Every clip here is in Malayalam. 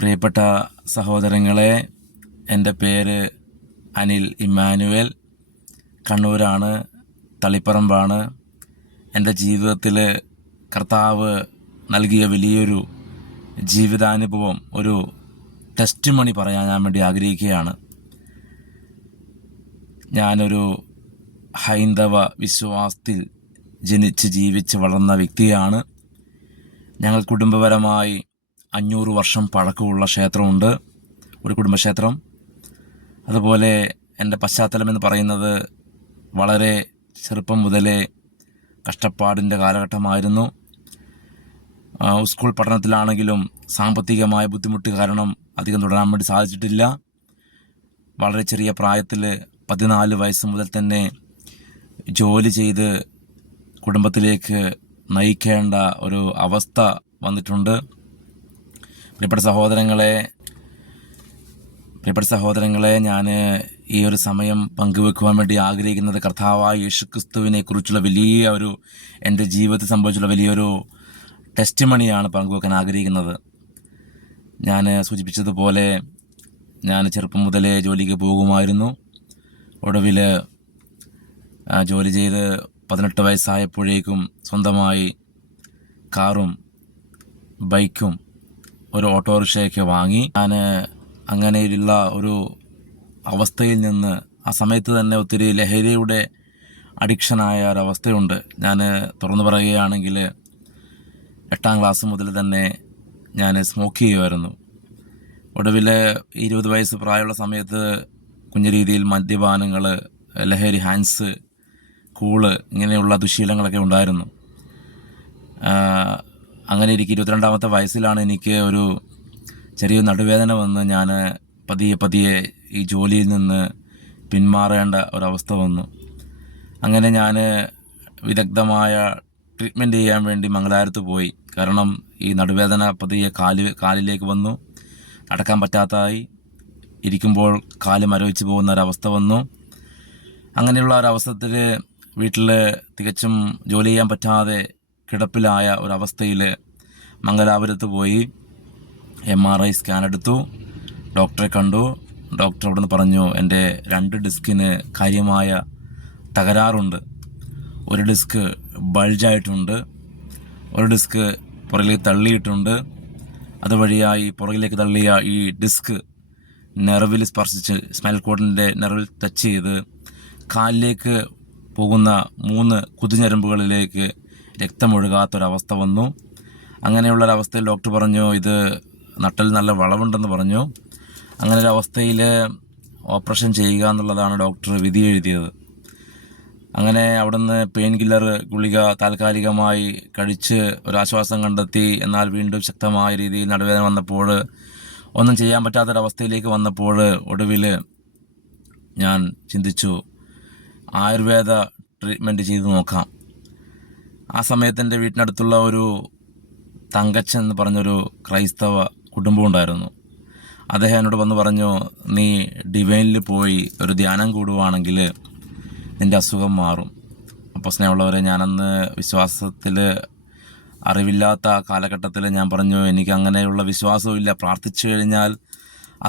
പ്രിയപ്പെട്ട സഹോദരങ്ങളെ, എൻ്റെ പേര് അനിൽ ഇമ്മാനുവേൽ. കണ്ണൂരാണ്, തളിപ്പറമ്പാണ്. എൻ്റെ ജീവിതത്തിൽ കർത്താവ് നൽകിയ വലിയൊരു ജീവിതാനുഭവം, ഒരു ടെസ്റ്റ് മണി പറയാൻ ഞാൻ വേണ്ടി ആഗ്രഹിക്കുകയാണ്. ഞാനൊരു ഹൈന്ദവ വിശ്വാസത്തിൽ ജനിച്ച് ജീവിച്ച് വളർന്ന വ്യക്തിയാണ്. ഞങ്ങൾ കുടുംബപരമായി 500 വർഷം പഴക്കമുള്ള ക്ഷേത്രമുണ്ട്, ഒരു കുടുംബക്ഷേത്രം. അതുപോലെ എൻ്റെ പശ്ചാത്തലം എന്ന് പറയുന്നത് വളരെ ചെറുപ്പം മുതലേ കഷ്ടപ്പാടിൻ്റെ കാലഘട്ടമായിരുന്നു. സ്കൂൾ പഠനത്തിലാണെങ്കിലും സാമ്പത്തികമായ ബുദ്ധിമുട്ട് കാരണം അധികം തുടരാൻ വേണ്ടി സാധിച്ചിട്ടില്ല. വളരെ ചെറിയ പ്രായത്തിൽ 14 വയസ്സ് മുതൽ തന്നെ ജോലി ചെയ്ത് കുടുംബത്തിലേക്ക് നയിക്കേണ്ട ഒരു അവസ്ഥ വന്നിട്ടുണ്ട്. പ്രിയപ്പെട്ട സഹോദരങ്ങളെ, ഞാൻ ഈ ഒരു സമയം പങ്കുവെക്കുവാൻ വേണ്ടി ആഗ്രഹിക്കുന്നത് കർത്താവായ യേശുക്രിസ്തുവിനെ കുറിച്ചുള്ള വലിയ ഒരു, എൻ്റെ ജീവിതത്തിൽ സംഭവിച്ചുള്ള വലിയൊരു ടെസ്റ്റ് മണിയാണ് പങ്കുവെക്കാൻ ആഗ്രഹിക്കുന്നത്. ഞാൻ സൂചിപ്പിച്ചതുപോലെ ഞാൻ ചെറുപ്പം മുതലേ ജോലിക്ക് പോകുമായിരുന്നു. ഒടുവിൽ ജോലി ചെയ്ത് 18 വയസ്സായപ്പോഴേക്കും സ്വന്തമായി കാറും ബൈക്കും ഒരു ഓട്ടോറിക്ഷയൊക്കെ വാങ്ങി. ഞാൻ അങ്ങനെയുള്ള ഒരു അവസ്ഥയിൽ നിന്ന് ആ സമയത്ത് തന്നെ ഒത്തിരി ലഹരിയുടെ അഡിക്ഷനായ ഒരവസ്ഥയുണ്ട്. ഞാൻ തുറന്നു പറയുകയാണെങ്കിൽ 8ാം ക്ലാസ് മുതൽ തന്നെ ഞാൻ സ്മോക്ക് ചെയ്യുമായിരുന്നു. ഒടുവിൽ 20 വയസ്സ് പ്രായമുള്ള സമയത്ത് കുഞ്ഞു രീതിയിൽ മദ്യപാനങ്ങൾ, ലഹരി, ഹാൻസ്, കൂള്, ഇങ്ങനെയുള്ള ദുശീലങ്ങളൊക്കെ ഉണ്ടായിരുന്നു. അങ്ങനെ എനിക്ക് 22ാമത്തെ വയസ്സിലാണ് എനിക്ക് ഒരു ചെറിയ നടുവേദന വന്ന് ഞാൻ പതിയെ ഈ ജോലിയിൽ നിന്ന് പിന്മാറേണ്ട ഒരവസ്ഥ വന്നു. അങ്ങനെ ഞാൻ വിദഗ്ധമായ ട്രീറ്റ്മെൻറ്റ് ചെയ്യാൻ വേണ്ടി മംഗലാപുരത്ത് പോയി. കാരണം ഈ നടുവേദന പതിയെ കാലിലേക്ക് വന്നു, നടക്കാൻ പറ്റാത്തതായി, ഇരിക്കുമ്പോൾ കാല് മരവിച്ച് പോകുന്ന ഒരവസ്ഥ വന്നു. അങ്ങനെയുള്ള ഒരവസ്ഥത്തിൽ വീട്ടിൽ തികച്ചും ജോലി ചെയ്യാൻ പറ്റാതെ കിടപ്പിലായ ഒരവസ്ഥയിൽ മംഗലാപുരത്ത് പോയി MRI സ്കാൻ എടുത്തു, ഡോക്ടറെ കണ്ടു. ഡോക്ടർ അവിടെ നിന്ന് പറഞ്ഞു, എൻ്റെ 2 ഡിസ്കിന് കാര്യമായ തകരാറുണ്ട്. ഒരു ഡിസ്ക് ബൾജായിട്ടുണ്ട്, ഒരു ഡിസ്ക് പുറകിലേക്ക് തള്ളിയിട്ടുണ്ട്. അതുവഴിയായി പുറകിലേക്ക് തള്ളിയ ഈ ഡിസ്ക് നെർവിൽ സ്പർശിച്ച്, സ്പൈനൽ കോഡിൻ്റെ നെർവിൽ ടച്ച് ചെയ്ത് കാലിലേക്ക് പോകുന്ന 3 കുതിഞ്ഞരമ്പുകളിലേക്ക് രക്തമൊഴുകാത്തൊരവസ്ഥ വന്നു. അങ്ങനെയുള്ളൊരവസ്ഥയിൽ ഡോക്ടർ പറഞ്ഞു, ഇത് നട്ടൽ നല്ല വളവുണ്ടെന്ന് പറഞ്ഞു. അങ്ങനെ ഒരു അവസ്ഥയിൽ ഓപ്പറേഷൻ ചെയ്യുക എന്നുള്ളതാണ് ഡോക്ടർ വിധി എഴുതിയത്. അങ്ങനെ അവിടുന്ന് പെയിൻ കില്ലർ ഗുളിക താൽക്കാലികമായി കഴിച്ച് ഒരാശ്വാസം കണ്ടെത്തി. എന്നാൽ വീണ്ടും ശക്തമായ രീതിയിൽ നടുവേദന വന്നപ്പോൾ, ഒന്നും ചെയ്യാൻ പറ്റാത്തൊരവസ്ഥയിലേക്ക് വന്നപ്പോൾ, ഒടുവിൽ ഞാൻ ചിന്തിച്ചു, ആയുർവേദ ട്രീറ്റ്മെൻറ്റ് ചെയ്ത് നോക്കാം. ആ സമയത്ത് എൻ്റെ വീട്ടിനടുത്തുള്ള ഒരു തങ്കച്ചൻ എന്ന് പറഞ്ഞൊരു ക്രൈസ്തവ കുടുംബം ഉണ്ടായിരുന്നു. അദ്ദേഹം എന്നോട് വന്ന് പറഞ്ഞു, നീ ഡിവൈനിൽ പോയി ഒരു ധ്യാനം കൂടുവാണെങ്കിൽ നിൻ്റെ അസുഖം മാറും. അപ്പോൾ സ്നേഹമുള്ളവരെ, ഞാനന്ന് വിശ്വാസത്തിൽ അറിവില്ലാത്ത കാലഘട്ടത്തിൽ ഞാൻ പറഞ്ഞു, എനിക്ക് അങ്ങനെയുള്ള വിശ്വാസവും ഇല്ല. പ്രാർത്ഥിച്ചു കഴിഞ്ഞാൽ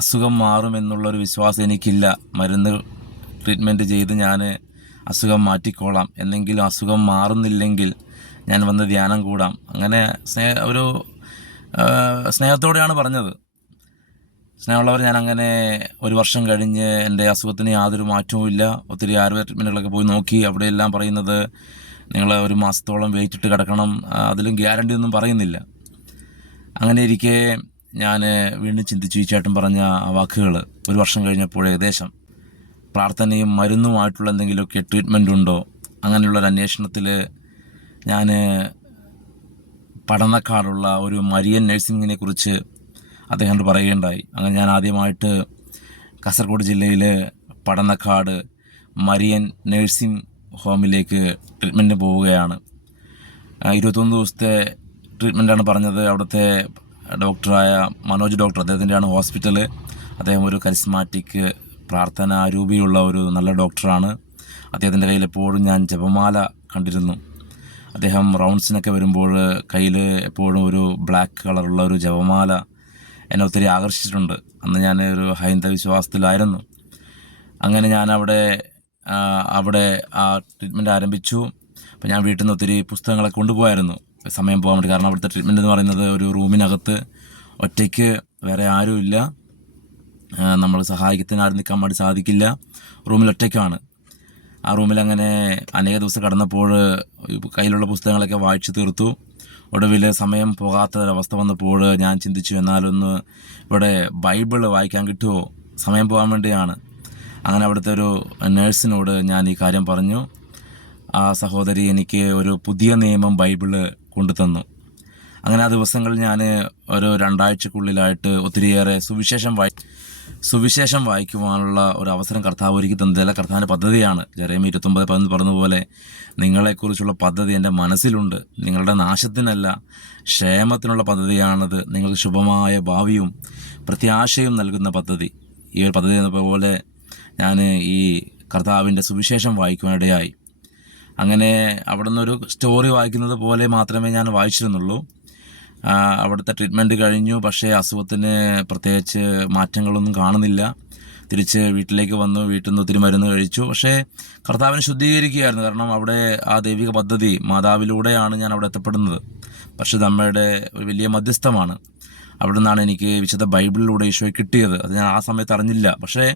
അസുഖം മാറുമെന്നുള്ളൊരു വിശ്വാസം എനിക്കില്ല. മരുന്ന് ട്രീറ്റ്മെൻറ്റ് ചെയ്ത് ഞാൻ അസുഖം മാറ്റിക്കോളാം, എന്നെങ്കിലും അസുഖം മാറുന്നില്ലെങ്കിൽ ഞാൻ വന്ന് ധ്യാനം കൂടാം. അങ്ങനെ സ്നേഹത്തോടെയാണ് പറഞ്ഞത്. സ്നേഹമുള്ളവർ, ഞാൻ അങ്ങനെ 1 വർഷം കഴിഞ്ഞ് എൻ്റെ അസുഖത്തിന് യാതൊരു മാറ്റവും ഇല്ല. ഒത്തിരി ആയുർവേദ ട്രീറ്റ്മെൻറ്റുകളൊക്കെ പോയി നോക്കി. അവിടെയെല്ലാം പറയുന്നത് നിങ്ങൾ 1 മാസത്തോളം വെയിറ്റ് ഇട്ട് കിടക്കണം, അതിലും ഗ്യാരണ്ടി ഒന്നും പറയുന്നില്ല. അങ്ങനെ ഇരിക്കെ ഞാൻ വീണ്ടും ചിന്തിച്ചു, ഈ ചേട്ടൻ പറഞ്ഞ ആ വാക്കുകൾ 1 വർഷം കഴിഞ്ഞപ്പോൾ ഏകദേശം പ്രാർത്ഥനയും മരുന്നുമായിട്ടുള്ള എന്തെങ്കിലുമൊക്കെ ട്രീറ്റ്മെൻ്റ് ഉണ്ടോ, അങ്ങനെയുള്ളൊരു അന്വേഷണത്തിൽ ഞാൻ പഠനക്കാടുള്ള ഒരു മരിയൻ നഴ്സിങ്ങിനെ കുറിച്ച് അദ്ദേഹം പറയുകയുണ്ടായി. അങ്ങനെ ഞാൻ ആദ്യമായിട്ട് കാസർഗോഡ് ജില്ലയിൽ പഠനക്കാട് മരിയൻ നഴ്സിംഗ് ഹോമിലേക്ക് ട്രീറ്റ്മെൻറ്റിന് പോവുകയാണ്. 21 ദിവസത്തെ ട്രീറ്റ്മെൻറ്റാണ് പറഞ്ഞത്. അവിടുത്തെ ഡോക്ടറായ മനോജ് ഡോക്ടർ, അദ്ദേഹത്തിൻ്റെയാണ് ഹോസ്പിറ്റൽ. അദ്ദേഹം ഒരു കരിസ്മാറ്റിക് പ്രാർത്ഥന രൂപിയുള്ള ഒരു നല്ല ഡോക്ടറാണ്. അദ്ദേഹത്തിൻ്റെ കയ്യിൽ എപ്പോഴും ഞാൻ ജപമാല കണ്ടിരുന്നു. അദ്ദേഹം റൗണ്ട്സിനൊക്കെ വരുമ്പോൾ കയ്യിൽ എപ്പോഴും ഒരു ബ്ലാക്ക് കളറുള്ള ഒരു ജപമാല എന്നെ ഒത്തിരി ആകർഷിച്ചിട്ടുണ്ട്. അന്ന് ഞാൻ ഒരു ഹൈന്ദവ വിശ്വാസത്തിലായിരുന്നു. അങ്ങനെ ഞാൻ അവിടെ ആ ട്രീറ്റ്മെൻറ്റ് ആരംഭിച്ചു. അപ്പോൾ ഞാൻ വീട്ടിൽ നിന്ന് ഒത്തിരി പുസ്തകങ്ങളൊക്കെ കൊണ്ടുപോയായിരുന്നു സമയം പോകാൻ വേണ്ടി. കാരണം അവിടുത്തെ ട്രീറ്റ്മെൻറ്റ് എന്ന് പറയുന്നത് ഒരു റൂമിനകത്ത് ഒറ്റയ്ക്ക്, വേറെ ആരുമില്ല, നമ്മൾ സഹായത്തിന് ആരും നിൽക്കാൻ വേണ്ടി സാധിക്കില്ല, റൂമിൽ ഒറ്റയ്ക്കാണ്. ആ റൂമിൽ അങ്ങനെ അനേക ദിവസം കടന്നപ്പോൾ കയ്യിലുള്ള പുസ്തകങ്ങളൊക്കെ വായിച്ചു തീർത്തു. ഒടുവിൽ സമയം പോകാത്തൊരവസ്ഥ വന്നപ്പോൾ ഞാൻ ചിന്തിച്ചു, എന്നാലൊന്ന് ഇവിടെ ബൈബിള് വായിക്കാൻ കിട്ടുമോ, സമയം പോകാൻ വേണ്ടിയാണ്. അങ്ങനെ അവിടുത്തെ ഒരു നേഴ്സിനോട് ഞാൻ ഈ കാര്യം പറഞ്ഞു. ആ സഹോദരി എനിക്ക് ഒരു പുതിയ നിയമം ബൈബിള് കൊണ്ടുതന്നു. അങ്ങനെ ആ ദിവസങ്ങളിൽ ഞാൻ ഒരു 2 ആഴ്ചക്കുള്ളിലായിട്ട് ഒത്തിരിയേറെ സുവിശേഷം വായിക്കുവാനുള്ള ഒരു അവസരം കർത്താവ് ഒരുക്കി തന്നതല്ല, കർത്താവിൻ്റെ പദ്ധതിയാണ്. ജെറമ്യാ 29:11 പറഞ്ഞതുപോലെ, നിങ്ങളെക്കുറിച്ചുള്ള പദ്ധതി എൻ്റെ മനസ്സിലുണ്ട്, നിങ്ങളുടെ നാശത്തിനല്ല ക്ഷേമത്തിനുള്ള പദ്ധതിയാണത്, നിങ്ങൾക്ക് ശുഭമായ ഭാവിയും പ്രത്യാശയും നൽകുന്ന പദ്ധതി. ഈ ഒരു പദ്ധതി എന്ന പോലെ ഞാൻ ഈ കർത്താവിൻ്റെ സുവിശേഷം വായിക്കുവാനിടയായി. അങ്ങനെ അവിടെ നിന്നൊരു സ്റ്റോറി വായിക്കുന്നത് പോലെ മാത്രമേ ഞാൻ വായിച്ചിരുന്നുള്ളൂ. അവിടുത്തെ ട്രീറ്റ്മെൻറ്റ് കഴിഞ്ഞു. പക്ഷേ അസുഖത്തിന് പ്രത്യേകിച്ച് മാറ്റങ്ങളൊന്നും കാണുന്നില്ല. തിരിച്ച് വീട്ടിലേക്ക് വന്നു. വീട്ടിൽ നിന്ന് ഒത്തിരി മരുന്ന് കഴിച്ചു. പക്ഷേ കർത്താവിനെ ശുദ്ധീകരിക്കുകയായിരുന്നു. കാരണം അവിടെ ആ ദൈവിക പദ്ധതി മാതാവിലൂടെയാണ് ഞാൻ അവിടെ എത്തപ്പെടുന്നത്. പക്ഷേ അമ്മയുടെ ഒരു വലിയ മധ്യസ്ഥമാണ്. അവിടെ നിന്നാണ് എനിക്ക് വിശുദ്ധ ബൈബിളിലൂടെ ഈശോയെ കിട്ടിയത്. അത് ഞാൻ ആ സമയത്ത് അറിഞ്ഞില്ല. പക്ഷേ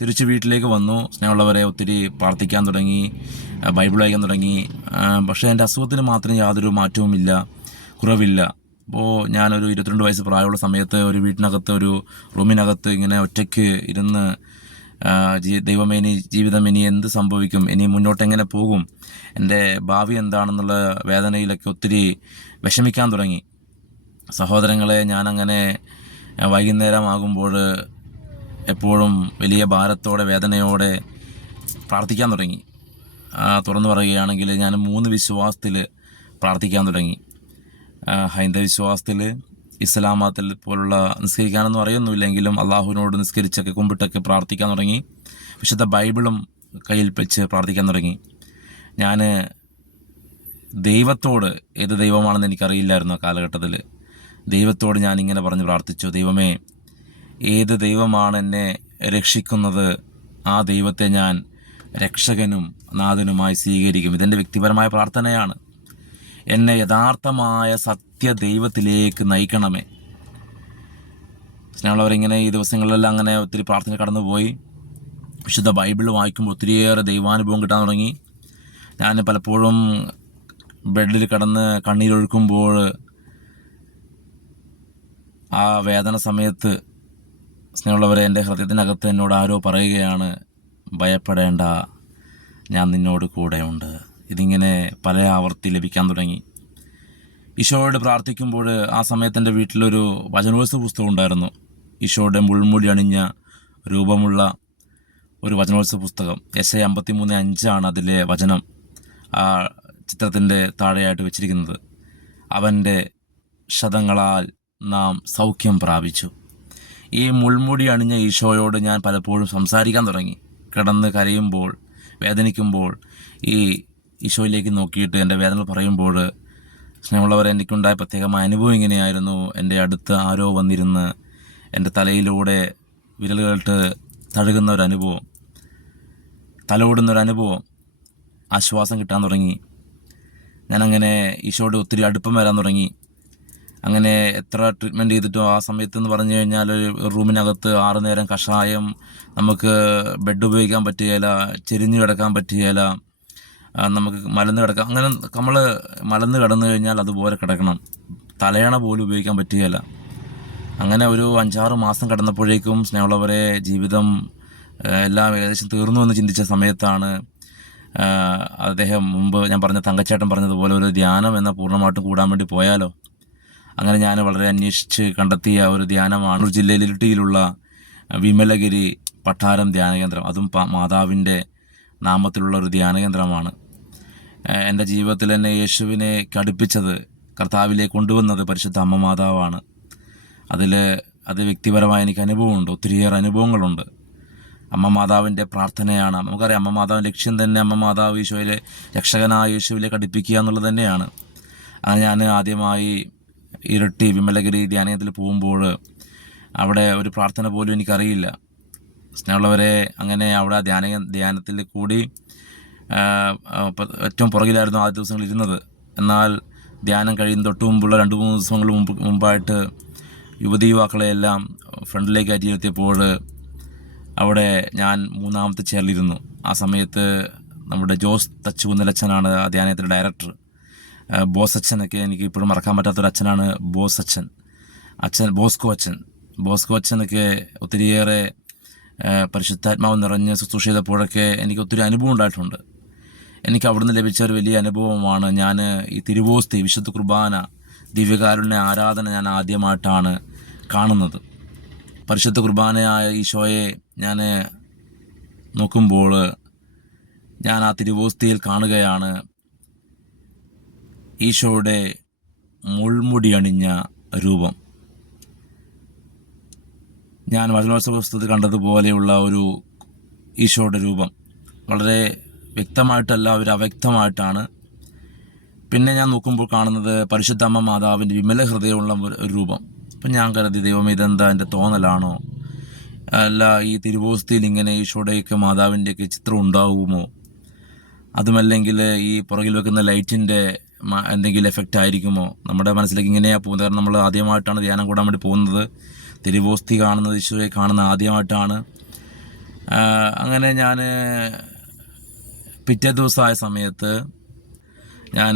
തിരിച്ച് വീട്ടിലേക്ക് വന്നു. സ്നേഹമുള്ളവരെ, ഒത്തിരി പ്രാർത്ഥിക്കാൻ തുടങ്ങി, ബൈബിൾ വായിക്കാൻ തുടങ്ങി. പക്ഷേ എൻ്റെ അസുഖത്തിന് മാത്രം യാതൊരു മാറ്റവുമില്ല, കുറവില്ല. അപ്പോൾ ഞാനൊരു 22 വയസ്സ് പ്രായമുള്ള സമയത്ത് ഒരു വീട്ടിനകത്ത്, ഒരു റൂമിനകത്ത് ഇങ്ങനെ ഒറ്റയ്ക്ക് ഇരുന്ന്, ദൈവമേ ഇനി ജീവിതം ഇനി എന്ത് സംഭവിക്കും, ഇനി മുന്നോട്ട് എങ്ങനെ പോകും, എൻ്റെ ഭാവി എന്താണെന്നുള്ള വേദനയിലൊക്കെ ഒത്തിരി വിഷമിക്കാൻ തുടങ്ങി. സഹോദരങ്ങളെ, ഞാനങ്ങനെ വൈകുന്നേരമാകുമ്പോൾ എപ്പോഴും വലിയ ഭാരത്തോടെ, വേദനയോടെ പ്രാർത്ഥിക്കാൻ തുടങ്ങി. തുറന്നു പറയുകയാണെങ്കിൽ ഞാൻ 3 വിശ്വാസത്തിൽ പ്രാർത്ഥിക്കാൻ തുടങ്ങി. ഹൈന്ദവ വിശ്വാസത്തിൽ, ഇസ്ലാം മതത്തിൽ പോലുള്ള നിസ്കരിക്കാനൊന്നും അറിയൊന്നുമില്ലെങ്കിലും അള്ളാഹുവിനോട് നിസ്കരിച്ചൊക്കെ കുമ്പിട്ടൊക്കെ പ്രാർത്ഥിക്കാൻ തുടങ്ങി. വിശുദ്ധ ബൈബിളും കയ്യിൽ വെച്ച് പ്രാർത്ഥിക്കാൻ തുടങ്ങി. ഞാൻ ദൈവത്തോട്, ഏത് ദൈവമാണെന്ന് എനിക്കറിയില്ലായിരുന്നു ആ കാലഘട്ടത്തിൽ, ദൈവത്തോട് ഞാൻ ഇങ്ങനെ പറഞ്ഞ് പ്രാർത്ഥിച്ചു, ദൈവമേ, ഏത് ദൈവമാണ് എന്നെ രക്ഷിക്കുന്നത്, ആ ദൈവത്തെ ഞാൻ രക്ഷകനും നാഥനുമായി സ്വീകരിക്കും. ഇതെൻ്റെ വ്യക്തിപരമായ പ്രാർത്ഥനയാണ്. എന്നെ യഥാർത്ഥമായ സത്യ ദൈവത്തിലേക്ക് നയിക്കണമേ. സ്നേഹമുള്ളവരിങ്ങനെ ഈ ദിവസങ്ങളിലെല്ലാം അങ്ങനെ ഒത്തിരി പ്രാർത്ഥന കടന്നുപോയി. വിശുദ്ധ ബൈബിൾ വായിക്കുമ്പോൾ ഒത്തിരിയേറെ ദൈവാനുഭവം കിട്ടാൻ തുടങ്ങി. ഞാൻ പലപ്പോഴും ബെഡിൽ കിടന്ന് കണ്ണീരൊഴുക്കുമ്പോൾ ആ വേദന സമയത്ത്, സ്നേഹമുള്ളവരെ, എൻ്റെ ഹൃദയത്തിനകത്ത് എന്നോട് ആരോ പറയുകയാണ്, ഭയപ്പെടേണ്ട, ഞാൻ നിന്നോട് കൂടെയുണ്ട്. ഇതിങ്ങനെ പല ആവർത്തി ലഭിക്കാൻ തുടങ്ങി. ഈശോയോട് പ്രാർത്ഥിക്കുമ്പോൾ ആ സമയത്ത് എൻ്റെ വീട്ടിലൊരു വചനോത്സവ പുസ്തകം ഉണ്ടായിരുന്നു. ഈശോയുടെ മുൾമുടി അണിഞ്ഞ രൂപമുള്ള ഒരു വചനോത്സവ പുസ്തകം. യെശയ്യാ 53:5 അതിലെ വചനം ആ ചിത്രത്തിൻ്റെ താഴെയായിട്ട് വെച്ചിരിക്കുന്നത്. അവൻ്റെ ക്ഷതങ്ങളാൽ നാം സൗഖ്യം പ്രാപിച്ചു. ഈ മുൾമുടി അണിഞ്ഞ ഈശോയോട് ഞാൻ പലപ്പോഴും സംസാരിക്കാൻ തുടങ്ങി. കിടന്ന് കരയുമ്പോൾ, വേദനിക്കുമ്പോൾ ഈ ഈശോയിലേക്ക് നോക്കിയിട്ട് എൻ്റെ വേദന പറയുമ്പോൾ, സ്നേഹമുള്ളവരെ, എനിക്കുണ്ടായ പ്രത്യേകമായ അനുഭവം ഇങ്ങനെയായിരുന്നു. എൻ്റെ അടുത്ത് ആരോ വന്നിരുന്ന് എൻ്റെ തലയിലൂടെ വിരലുകളിട്ട് തഴുകുന്ന ഒരനുഭവം, തലോടുന്നൊരനുഭവം, ആശ്വാസം കിട്ടാൻ തുടങ്ങി. ഞാനങ്ങനെ ഈശോയോട് ഒത്തിരി അടുപ്പം വരാൻ തുടങ്ങി. അങ്ങനെ എത്ര ട്രീറ്റ്മെൻറ്റ് ചെയ്തിട്ടോ ആ സമയത്തെന്ന് പറഞ്ഞു കഴിഞ്ഞാൽ റൂമിനകത്ത് 6 നേരം കഷായം, നമുക്ക് ബെഡ് ഉപയോഗിക്കാൻ പറ്റുകയില്ല, ചെരിഞ്ഞു കിടക്കാൻ പറ്റുകയില്ല, നമുക്ക് മലന്ന് കിടക്കാം. അങ്ങനെ നമ്മൾ മലന്ന് കിടന്നു കഴിഞ്ഞാൽ അതുപോലെ കിടക്കണം, തലയണ പോലും ഉപയോഗിക്കാൻ പറ്റുകയില്ല. അങ്ങനെ ഒരു 5-6 മാസം കിടന്നപ്പോഴേക്കും, സ്നേഹമുള്ളവരെ, ജീവിതം എല്ലാം ഏകദേശം തീർന്നു എന്ന് ചിന്തിച്ച സമയത്താണ് അദ്ദേഹം, മുമ്പ് ഞാൻ പറഞ്ഞ തങ്കച്ചേട്ടൻ പറഞ്ഞതുപോലെ, ഒരു ധ്യാനം എന്ന പൂർണ്ണമായിട്ടും കൂടാൻ വേണ്ടി പോയാലോ. അങ്ങനെ ഞാൻ വളരെ അന്വേഷിച്ച് കണ്ടെത്തിയ ഒരു ധ്യാനമാണ് ജില്ലയിൽ ഇരിട്ടിയിലുള്ള വിമലഗിരി പട്ടാരം ധ്യാനകേന്ദ്രം. അതും മാതാവിൻ്റെ നാമത്തിലുള്ള ഒരു ധ്യാനകേന്ദ്രമാണ്. എൻ്റെ ജീവിതത്തിൽ എന്നെ യേശുവിനെ കടുപ്പിച്ചത്, കർത്താവിലേക്ക് കൊണ്ടുവന്നത് പരിശുദ്ധ അമ്മ മാതാവാണ്. അത് വ്യക്തിപരമായ എനിക്ക് അനുഭവമുണ്ട്, ഒത്തിരിയേറെ അനുഭവങ്ങളുണ്ട്. അമ്മ മാതാവിൻ്റെ പ്രാർത്ഥനയാണ്. നമുക്കറിയാം, അമ്മ മാതാവിൻ്റെ ലക്ഷ്യം തന്നെ അമ്മ മാതാവ് ഈശോയിലെ രക്ഷകനായ യേശുവിലേക്ക് അടുപ്പിക്കുക എന്നുള്ളത് തന്നെയാണ്. അങ്ങനെ ഞാൻ ആദ്യമായി ഇരട്ടി വിമലഗിരി ധ്യാനത്തിൽ പോകുമ്പോൾ അവിടെ ഒരു പ്രാർത്ഥന പോലും എനിക്കറിയില്ല. സ്നേഹമുള്ളവരെ, അങ്ങനെ അവിടെ ധ്യാനത്തിൽ കൂടി ഏറ്റവും പുറകിലായിരുന്നു ആദ്യ ദിവസങ്ങൾ ഇരുന്നത്. എന്നാൽ ധ്യാനം കഴിയുന്ന തൊട്ട് മുമ്പുള്ള 2-3 ദിവസങ്ങൾ മുമ്പായിട്ട് യുവതീയുവാക്കളെയെല്ലാം ഫ്രണ്ടിലേക്ക് അറ്റിയിരുത്തിയപ്പോൾ അവിടെ ഞാൻ 3-ാമത്തെ ചെയറിലിരുന്നു. ആ സമയത്ത് നമ്മുടെ ജോസ് തച്ചുകുന്നലച്ഛനാണ് ആ ധ്യാനത്തിൻ്റെ ഡയറക്ടർ. ബോസച്ഛനൊക്കെ എനിക്ക് ഇപ്പോഴും മറക്കാൻ പറ്റാത്തൊരു അച്ഛനാണ് ബോസച്ഛൻ. ബോസ്കോ അച്ഛനൊക്കെ ഒത്തിരിയേറെ പരിശുദ്ധാത്മാവ് നിറഞ്ഞ് ശുശ്രൂഷ ചെയ്തപ്പോഴൊക്കെ എനിക്ക് ഒത്തിരി അനുഭവം ഉണ്ടായിട്ടുണ്ട്. എനിക്ക് അവിടുന്ന് ലഭിച്ച ഒരു വലിയ അനുഭവമാണ് ഞാൻ ഈ തിരുവോസ്തി, വിശുദ്ധ കുർബാന, ദിവ്യകാരുണ്യ ആരാധന ഞാൻ ആദ്യമായിട്ടാണ് കാണുന്നത്. പരിശുദ്ധ കുർബാനയായ ഈശോയെ ഞാൻ നോക്കുമ്പോൾ ഞാൻ ആ തിരുവോസ്തിയിൽ കാണുകയാണ് ഈശോയുടെ മുൾമുടി അണിഞ്ഞ രൂപം. ഞാൻ വചനോത്സവ പുസ്തകത്തിൽ കണ്ടതുപോലെയുള്ള ഒരു ഈശോയുടെ രൂപം വളരെ വ്യക്തമായിട്ടല്ല, ഒരു അവ്യക്തമായിട്ടാണ്. പിന്നെ ഞാൻ നോക്കുമ്പോൾ കാണുന്നത് പരിശുദ്ധ അമ്മ മാതാവിൻ്റെ വിമല ഹൃദയമുള്ള ഒരു രൂപം. അപ്പം ഞാൻ കരുതി, ദൈവം ഇതെന്താ എൻ്റെ തോന്നലാണോ, അല്ല ഈ തിരുവോസ്തിയിൽ ഇങ്ങനെ ഈശോയുടെയൊക്കെ മാതാവിൻ്റെയൊക്കെ ചിത്രം ഉണ്ടാകുമോ, അതുമല്ലെങ്കിൽ ഈ പുറകിൽ വെക്കുന്ന ലൈറ്റിൻ്റെ എന്തെങ്കിലും എഫക്റ്റ് ആയിരിക്കുമോ? നമ്മുടെ മനസ്സിലേക്ക് ഇങ്ങനെയാണ് പോകുന്നത്. കാരണം നമ്മൾ ആദ്യമായിട്ടാണ് ധ്യാനം കൂടാൻ വേണ്ടി പോകുന്നത്, തിരുവോസ്തി കാണുന്നത്, ഈശോയെ കാണുന്നത് ആദ്യമായിട്ടാണ്. അങ്ങനെ ഞാൻ പിറ്റേ ദിവസമായ സമയത്ത് ഞാൻ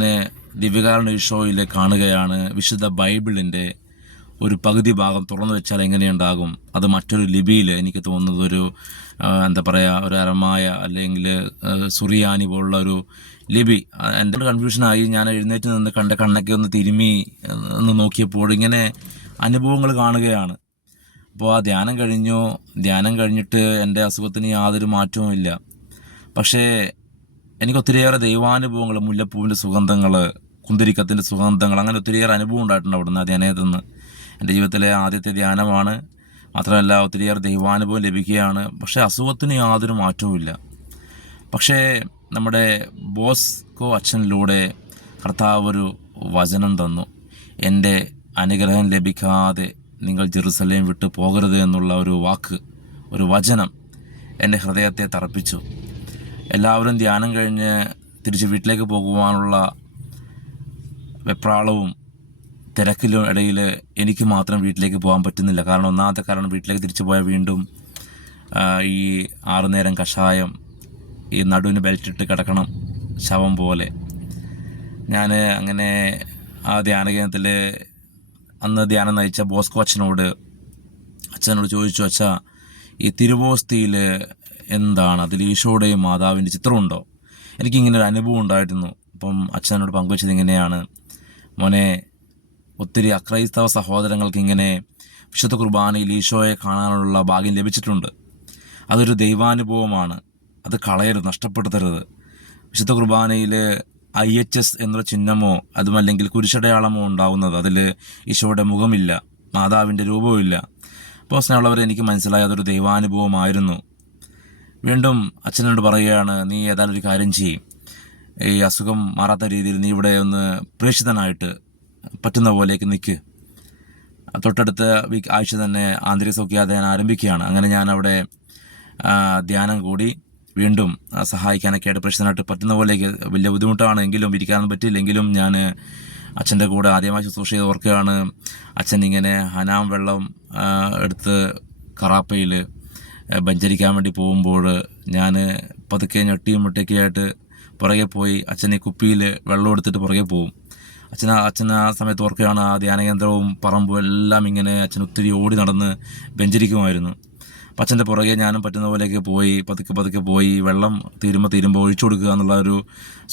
ദിവ്യകാരുണ്യ ഈശോയിൽ കാണുകയാണ് വിശുദ്ധ ബൈബിളിൻ്റെ ഒരു പകുതി ഭാഗം തുറന്നു വെച്ചാൽ എങ്ങനെയുണ്ടാകും. അത് മറ്റൊരു ലിപിയിൽ, എനിക്ക് തോന്നുന്നത് ഒരു എന്താ പറയുക, ഒരു അരമായ അല്ലെങ്കിൽ സുറിയാനി പോലുള്ള ഒരു ലിപി. എൻ്റെ കൺഫ്യൂഷനായി. ഞാൻ എഴുന്നേറ്റ് നിന്ന് കണ്ണൊക്കെ ഒന്ന് തിരുമ്മി ഒന്ന് നോക്കിയപ്പോൾ ഇങ്ങനെ അനുഭവങ്ങൾ കാണുകയാണ്. അപ്പോൾ ആ ധ്യാനം കഴിഞ്ഞിട്ട് എൻ്റെ അസുഖത്തിന് യാതൊരു മാറ്റവും ഇല്ല. പക്ഷേ എനിക്ക് ഒത്തിരിയേറെ ദൈവാനുഭവങ്ങൾ, മുല്ലപ്പൂവിൻ്റെ സുഗന്ധങ്ങൾ, കുന്തിരിക്കത്തിൻ്റെ സുഗന്ധങ്ങൾ, അങ്ങനെ ഒത്തിരിയേറെ അനുഭവം ഉണ്ടായിട്ടുണ്ട് അവിടുന്ന് ആ ധ്യാനത്തിൽ നിന്ന്. എൻ്റെ ജീവിതത്തിലെ ആദ്യത്തെ ധ്യാനമാണ്. മാത്രമല്ല ഒത്തിരിയേറെ ദൈവാനുഭവം ലഭിക്കുകയാണ്. പക്ഷേ അസുഖത്തിന് യാതൊരു മാറ്റവും ഇല്ല. പക്ഷേ നമ്മുടെ ബോസ്കോ അച്ഛനിലൂടെ കർത്താവ് ഒരു വചനം തന്നു. എൻ്റെ അനുഗ്രഹം ലഭിക്കാതെ നിങ്ങൾ ജെറുസലേം വിട്ടു പോകരുത് എന്നുള്ള ഒരു വാക്ക്, ഒരു വചനം എൻ്റെ ഹൃദയത്തെ തറപ്പിച്ചു. എല്ലാവരും ധ്യാനം കഴിഞ്ഞ് തിരിച്ച് വീട്ടിലേക്ക് പോകുവാനുള്ള വെപ്രാളവും തിരക്കിലും ഇടയിൽ എനിക്ക് മാത്രം വീട്ടിലേക്ക് പോകാൻ പറ്റുന്നില്ല. കാരണം ഒന്നാമത്തെ കാരണം, വീട്ടിലേക്ക് തിരിച്ചു പോയാൽ വീണ്ടും ഈ 6 നേരം കഷായം, ഈ നടുവിന് ബെൽറ്റിട്ട് കിടക്കണം ശവം പോലെ. ഞാൻ അങ്ങനെ ആ ധ്യാനകേന്ദ്രത്തിൽ അന്ന് ധ്യാനം നയിച്ച ബോസ്കോ അച്ഛനോട് ചോദിച്ചു, അച്ഛാ ഈ തിരുവോസ്തിയിൽ എന്താണ്, അതിൽ ഈശോയുടെയും മാതാവിൻ്റെ ചിത്രമുണ്ടോ? എനിക്കിങ്ങനെ ഒരു അനുഭവം ഉണ്ടായിരുന്നു. അപ്പം അച്ഛനോട് പങ്കുവച്ചത് ഇങ്ങനെയാണ്, മോനെ, ഒത്തിരി അക്രൈസ്തവ സഹോദരങ്ങൾക്ക് ഇങ്ങനെ വിശുദ്ധ കുർബാനയിൽ ഈശോയെ കാണാനുള്ള ഭാഗ്യം ലഭിച്ചിട്ടുണ്ട്. അതൊരു ദൈവാനുഭവമാണ്, അത് കളയരുത്, നഷ്ടപ്പെടുത്തരുത്. വിശുദ്ധ കുർബാനയിൽ IHS എന്നൊരു ചിഹ്നമോ അതുമല്ലെങ്കിൽ കുരിശടയാളമോ ഉണ്ടാവുന്നത്, അതിൽ ഈശോയുടെ മുഖമില്ല, മാതാവിൻ്റെ രൂപവുമില്ല. അപ്പോൾ സ്നേഹമുള്ളവരെ, എനിക്ക് മനസ്സിലായി അതൊരു ദൈവാനുഭവമായിരുന്നു. വീണ്ടും അച്ഛനോട് പറയുകയാണ്, നീ ഏതായാലും ഒരു കാര്യം ചെയ്യും, ഈ അസുഖം മാറാത്ത രീതിയിൽ നീ ഇവിടെ ഒന്ന് പ്രേക്ഷിതനായിട്ട് പറ്റുന്ന പോലേക്ക് നിൽക്ക്. തൊട്ടടുത്ത ആഴ്ച തന്നെ ആന്തരിക സൗഖ്യാധ്യാനം ആരംഭിക്കുകയാണ്. അങ്ങനെ ഞാൻ അവിടെ ധ്യാനം കൂടി വീണ്ടും സഹായിക്കാനൊക്കെ ആയിട്ട് പ്രേക്ഷിതനായിട്ട് പറ്റുന്ന പോലേക്ക്. വലിയ ബുദ്ധിമുട്ടാണെങ്കിലും, ഇരിക്കാനൊന്നും പറ്റിയില്ലെങ്കിലും ഞാൻ അച്ഛൻ്റെ കൂടെ ആദ്യമായി ശുശ്രൂഷ ചെയ്ത് ഓർക്കുകയാണ്. അച്ഛൻ ഇങ്ങനെ ഹനാം വെള്ളം എടുത്ത് കറാപ്പയിൽ ബഞ്ചരിക്കാൻ വേണ്ടി പോകുമ്പോൾ ഞാൻ പതുക്കെ ഞെട്ടിയും മുട്ടയൊക്കെ ആയിട്ട് പുറകെ പോയി അച്ഛൻ ഈ കുപ്പിയിൽ വെള്ളം എടുത്തിട്ട് പുറകെ പോകും. അച്ഛൻ ആ സമയത്ത് ഓർക്കുകയാണ്, ആ ധ്യാനകേന്ദ്രവും പറമ്പും എല്ലാം ഇങ്ങനെ അച്ഛൻ ഒത്തിരി ഓടി നടന്ന് ബെഞ്ചരിക്കുമായിരുന്നു. അപ്പം അച്ഛൻ്റെ പുറകെ ഞാനും പറ്റുന്ന പോലെയൊക്കെ പോയി പതുക്കെ പോയി വെള്ളം തീരുമ്പോൾ ഒഴിച്ചു കൊടുക്കുക എന്നുള്ള ഒരു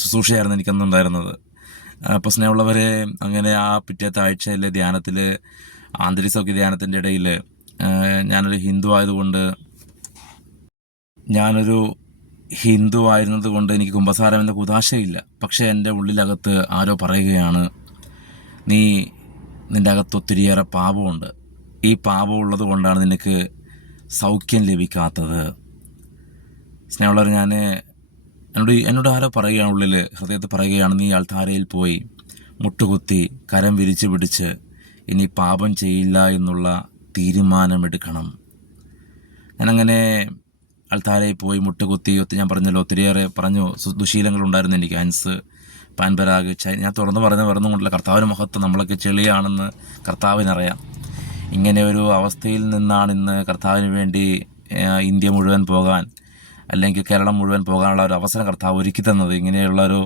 ശുശ്രൂഷയായിരുന്നു എനിക്കന്നുണ്ടായിരുന്നത്. അപ്പോൾ സ്നേഹമുള്ളവരെ, അങ്ങനെ ആ പിറ്റേത്തെ ആഴ്ചയിലെ ധ്യാനത്തിൽ, ആന്തരിക സൗഖ്യ ധ്യാനത്തിൻ്റെ ഇടയിൽ ഞാനൊരു ഹിന്ദു ആയിരുന്നത് കൊണ്ട് എനിക്ക് കുമ്പസാരം എന്ന കുതാശയില്ല. പക്ഷേ എൻ്റെ ഉള്ളിലകത്ത് ആരോ പറയുകയാണ്, നിൻ്റെ അകത്ത് ഒത്തിരിയേറെ പാപമുണ്ട്, ഈ പാപമുള്ളത് കൊണ്ടാണ് നിനക്ക് സൗഖ്യം ലഭിക്കാത്തത്. സ്നേഹമുള്ളവർ, എന്നോട് ആരോ പറയുകയാണ്, ഉള്ളിൽ ഹൃദയത്തിൽ പറയുകയാണ്, നീ അൾത്താരയിൽ പോയി മുട്ടുകുത്തി കരം വിരിച്ച് പിടിച്ച് ഇനി പാപം ചെയ്യില്ല എന്നുള്ള തീരുമാനമെടുക്കണം. ഞാനങ്ങനെ അൾത്താരയിൽ പോയി മുട്ടുകുത്തി ഞാൻ പറഞ്ഞല്ലോ, ഒത്തിരിയേറെ പറഞ്ഞു ദുശീലങ്ങളുണ്ടായിരുന്നു എനിക്ക്. ഹൻസ്, പാൻപരാഗ്, ഞാൻ തുറന്നു പറഞ്ഞുകൊണ്ടില്ല. കർത്താവിന് മഹത്വം, നമ്മളൊക്കെ ചെളിയാണെന്ന് കർത്താവിനറിയാം. ഇങ്ങനെ ഒരു അവസ്ഥയിൽ നിന്നാണ് ഇന്ന് കർത്താവിന് വേണ്ടി ഇന്ത്യ മുഴുവൻ പോകാൻ, അല്ലെങ്കിൽ കേരളം മുഴുവൻ പോകാനുള്ള ഒരു അവസരം കർത്താവ് ഒരുക്കി തന്നത്. ഇങ്ങനെയുള്ളൊരു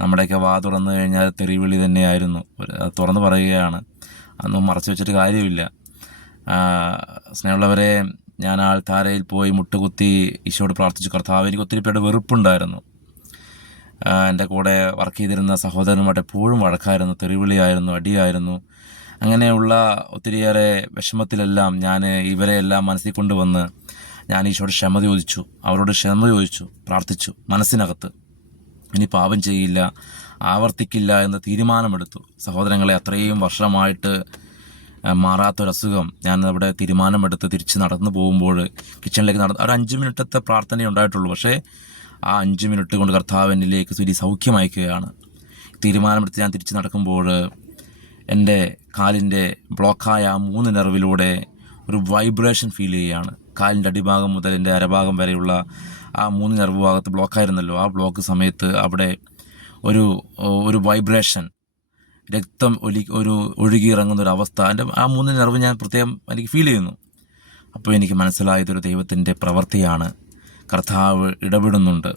നമ്മുടെയൊക്കെ വാ തുറന്നു കഴിഞ്ഞാൽ തെറിവിളി തന്നെയായിരുന്നു. തുറന്നു പറയുകയാണ്, അതൊന്നും മറച്ചു വെച്ചിട്ട് കാര്യമില്ല. സ്നേഹമുള്ളവരെ, ഞാൻ ആൾത്താരയിൽ പോയി മുട്ടുകുത്തി ഈശോയോട് പ്രാർത്ഥിച്ചു. കർത്താവ്, എനിക്ക് ഒത്തിരി പേരുടെ വെറുപ്പുണ്ടായിരുന്നു. എൻ്റെ കൂടെ വർക്ക് ചെയ്തിരുന്ന സഹോദരന്മാരുടെ എപ്പോഴും വഴക്കായിരുന്നു, തെറിവിളിയായിരുന്നു, അടിയായിരുന്നു. അങ്ങനെയുള്ള ഒത്തിരിയേറെ വിഷമത്തിലെല്ലാം ഞാൻ ഇവരെയെല്ലാം മനസ്സിൽ കൊണ്ടുവന്ന് ഞാൻ ഈശോയോട് ക്ഷമ ചോദിച്ചു, അവരോട് ക്ഷമ ചോദിച്ചു, പ്രാർത്ഥിച്ചു. മനസ്സിനകത്ത് ഇനി പാപം ചെയ്യില്ല, ആവർത്തിക്കില്ല എന്ന് തീരുമാനമെടുത്തു. സഹോദരങ്ങളെ, അത്രയും വർഷമായിട്ട് മാറാത്തൊരസുഖം, ഞാൻ അവിടെ തീരുമാനമെടുത്ത് തിരിച്ച് നടന്നു പോകുമ്പോൾ കിച്ചണിലേക്ക് ഒരു 5 മിനിറ്റത്തെ പ്രാർത്ഥനയേ ഉണ്ടായിട്ടുള്ളൂ. പക്ഷേ ആ 5 മിനിറ്റ് കൊണ്ട് കർത്താവ് എന്നിലേക്ക് വലിയ സൗഖ്യം അയക്കുകയാണ്. തീരുമാനമെടുത്ത് ഞാൻ തിരിച്ച് നടക്കുമ്പോൾ എൻ്റെ കാലിൻ്റെ ബ്ലോക്കായ ആ 3 നെർവിലൂടെ ഒരു വൈബ്രേഷൻ ഫീൽ ചെയ്യുകയാണ്. കാലിൻ്റെ അടിഭാഗം മുതൽ എൻ്റെ അരഭാഗം വരെയുള്ള ആ 3 നെർവ് ഭാഗത്ത് ബ്ലോക്കായിരുന്നല്ലോ, ആ ബ്ലോക്ക് സമയത്ത് അവിടെ ഒരു വൈബ്രേഷൻ, രക്തം ഒഴുകിയിറങ്ങുന്നൊരവസ്ഥ എൻ്റെ ആ 3 നെർവ് ഞാൻ പ്രത്യേകം എനിക്ക് ഫീൽ ചെയ്യുന്നു. അപ്പോൾ എനിക്ക് മനസ്സിലായതൊരു ദൈവത്തിൻ്റെ പ്രവൃത്തിയാണ്, കർത്താവ് ഇടപെടുന്നുണ്ട്.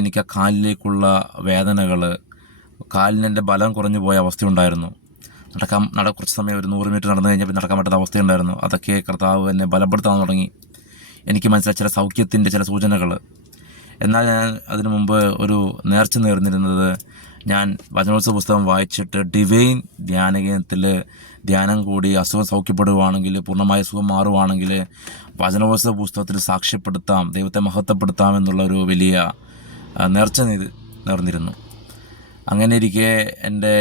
എനിക്ക് ആ കാലിലേക്കുള്ള വേദനകൾ, കാലിനെൻ്റെ ബലം കുറഞ്ഞു പോയ അവസ്ഥയുണ്ടായിരുന്നു. കുറച്ച് സമയം ഒരു 100 മീറ്റർ നടന്നു കഴിഞ്ഞപ്പോൾ നടക്കാൻ പറ്റാത്ത അവസ്ഥയുണ്ടായിരുന്നു. അതൊക്കെ കർത്താവ് എന്നെ ബലപ്പെടുത്താൻ തുടങ്ങി. എനിക്ക് മനസ്സിലായ ചില സൗഖ്യത്തിൻ്റെ ചില സൂചനകൾ. എന്നാൽ ഞാൻ അതിനു മുമ്പ് ഒരു നേർച്ച നേർന്നിരുന്നത്, ഞാൻ വചനോത്സവ പുസ്തകം വായിച്ചിട്ട് ഡിവൈൻ ധ്യാനകേന്ദ്രത്തിൽ ധ്യാനം കൂടി അസുഖം സൗഖ്യപ്പെടുകയാണെങ്കിൽ, പൂർണ്ണമായ സുഖം മാറുകയാണെങ്കിൽ വചനോത്സവ പുസ്തകത്തിൽ സാക്ഷ്യപ്പെടുത്താം, ദൈവത്തെ മഹത്വപ്പെടുത്താം എന്നുള്ളൊരു വലിയ നേർച്ച നേർന്നിരുന്നു. അങ്ങനെ ഇരിക്കെ എൻ്റെ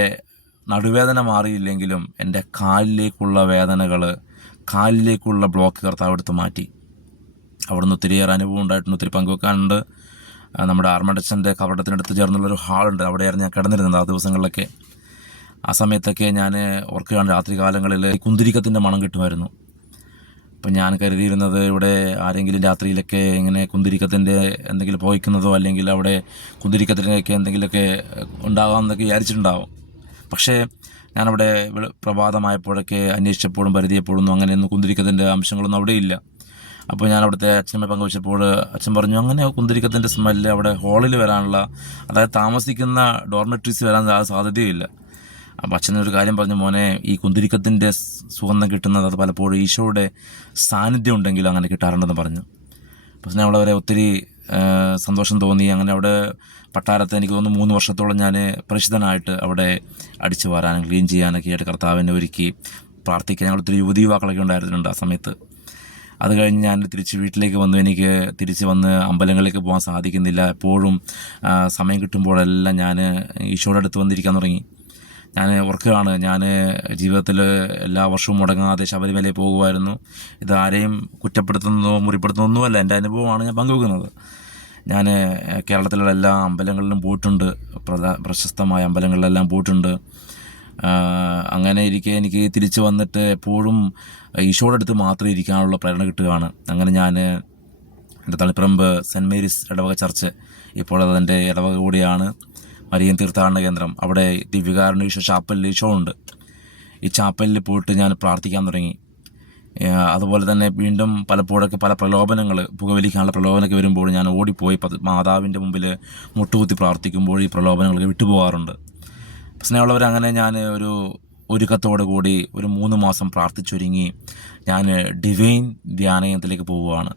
നടുവേദന മാറിയില്ലെങ്കിലും എൻ്റെ കാലിലേക്കുള്ള വേദനകൾ, കാലിലേക്കുള്ള ബ്ലോക്ക് കർത്താവ് എടുത്ത് മാറ്റി. അവിടുന്ന് ഒത്തിരിയേറെ അനുഭവം ഉണ്ടായിട്ടുണ്ട്, ഒത്തിരി പങ്കുവെക്കാനുണ്ട്. നമ്മുടെ ആർമഡച്ചൻ്റെ കവടത്തിനടുത്ത് ചേർന്നുള്ളൊരു ഹാളുണ്ട്, അവിടെയായിരുന്നു ഞാൻ കിടന്നിരുന്നത് ആ ദിവസങ്ങളിലൊക്കെ. ആ സമയത്തൊക്കെ ഞാൻ ഓർക്കുകയാണ്, രാത്രി കാലങ്ങളിൽ കുന്തിരിക്കത്തിൻ്റെ മണം കിട്ടുമായിരുന്നു. അപ്പം ഞാൻ കരുതിയിരുന്നത്, ഇവിടെ ആരെങ്കിലും രാത്രിയിലൊക്കെ ഇങ്ങനെ കുന്തിരിക്കത്തിൻ്റെ എന്തെങ്കിലും പോയിക്കുന്നതോ അല്ലെങ്കിൽ അവിടെ കുന്തിരിക്കത്തിൻ്റെയൊക്കെ എന്തെങ്കിലുമൊക്കെ ഉണ്ടാകാമെന്നൊക്കെ വിചാരിച്ചിട്ടുണ്ടാവും. പക്ഷേ ഞാനവിടെ പ്രഭാതമായപ്പോഴൊക്കെ അന്വേഷിച്ചപ്പോഴും പരിധിയപ്പോഴൊന്നും അങ്ങനെയൊന്നും കുന്തിരിക്കത്തിൻ്റെ അംശങ്ങളൊന്നും അവിടെ. അപ്പോൾ ഞാൻ അവിടുത്തെ അച്ഛനമ്മ പങ്കുവച്ചപ്പോൾ അച്ഛൻ പറഞ്ഞു, അങ്ങനെ കുന്തിരിക്കത്തിൻ്റെ സ്മെല്ല് അവിടെ ഹോളിൽ വരാനുള്ള, അതായത് താമസിക്കുന്ന ഡോർമെട്രീസ് വരാൻ സാധ്യതയില്ല. അപ്പോൾ അച്ഛനൊരു കാര്യം പറഞ്ഞു, മോനെ, ഈ കുന്തിരിക്കത്തിൻ്റെ സുഗന്ധം കിട്ടുന്നത് അത് പലപ്പോഴും ഈശോയുടെ സാന്നിധ്യം ഉണ്ടെങ്കിലും അങ്ങനെ കിട്ടാറുണ്ടെന്ന് പറഞ്ഞു. അപ്പോൾ നമ്മളവരെ ഒത്തിരി സന്തോഷം തോന്നി. അങ്ങനെ അവിടെ പട്ടാരത്ത് എനിക്ക് തോന്നുന്നു 3 വർഷത്തോളം ഞാൻ പരിശുദ്ധനായിട്ട് അവിടെ അടിച്ചു വാരാനും ക്ലീൻ ചെയ്യാനൊക്കെ ആയിട്ട് കർത്താവിനെ ഒരുക്കി പ്രാർത്ഥിക്കാൻ ഞങ്ങൾ ഒത്തിരി യുവതീവാക്കളൊക്കെ ഉണ്ടായിരുന്നുണ്ട് ആ സമയത്ത്. അത് കഴിഞ്ഞ് ഞാൻ തിരിച്ച് വീട്ടിലേക്ക് വന്നു. എനിക്ക് തിരിച്ച് വന്ന് അമ്പലങ്ങളിലേക്ക് പോകാൻ സാധിക്കുന്നില്ല. എപ്പോഴും സമയം കിട്ടുമ്പോഴെല്ലാം ഞാൻ ഈശോയുടെ അടുത്ത് വന്നിരിക്കാൻ തുടങ്ങി. ഞാൻ ഓർക്കുകയാണ്, ഞാൻ ജീവിതത്തിൽ എല്ലാ വർഷവും മുടങ്ങാതെ ശബരിമലയിൽ പോകുമായിരുന്നു. ഇതാരെയും കുറ്റപ്പെടുത്തുന്നതോ മുറിപ്പെടുത്തുന്നതൊന്നുമല്ല, എൻ്റെ അനുഭവമാണ് ഞാൻ പങ്കുവെക്കുന്നത്. ഞാൻ കേരളത്തിലുള്ള എല്ലാ അമ്പലങ്ങളിലും പോയിട്ടുണ്ട്, പ്രശസ്തമായ അമ്പലങ്ങളിലെല്ലാം പോയിട്ടുണ്ട്. അങ്ങനെ ഇരിക്കെ എനിക്ക് തിരിച്ച് വന്നിട്ട് എപ്പോഴും ഈശോയുടെ അടുത്ത് മാത്രം ഇരിക്കാനുള്ള പ്രേരണ കിട്ടുകയാണ്. അങ്ങനെ ഞാൻ എൻ്റെ തളിപ്പറമ്പ് സെൻറ്റ് മേരീസ് ഇടവക ചർച്ച്, ഇപ്പോൾ അതെൻ്റെ ഇടവക കൂടിയാണ്, മരിയൻ തീർത്ഥാടന കേന്ദ്രം, അവിടെ ദിവ്യകാരുണ്യ ഈശോ ചാപ്പലിൽ ഈശോ ഉണ്ട്. ഈ ചാപ്പലിൽ പോയിട്ട് ഞാൻ പ്രാർത്ഥിക്കാൻ തുടങ്ങി. അതുപോലെ തന്നെ വീണ്ടും പലപ്പോഴൊക്കെ പല പ്രലോഭനങ്ങൾ, പുകവലിക്കാനുള്ള പ്രലോഭനമൊക്കെ വരുമ്പോൾ ഞാൻ ഓടിപ്പോയി മാതാവിൻ്റെ മുമ്പിൽ മുട്ടുകുത്തി പ്രാർത്ഥിക്കുമ്പോൾ ഈ പ്രലോഭനങ്ങളൊക്കെ വിട്ടുപോകാറുണ്ട്. സ്നേഹമുള്ളവർ, അങ്ങനെ ഞാൻ ഒരു ഒരുക്കത്തോടു കൂടി ഒരു 3 മാസം പ്രാർത്ഥിച്ചൊരുങ്ങി ഞാൻ ഡിവൈൻ ധ്യാനയത്തിലേക്ക് പോവുകയാണ്.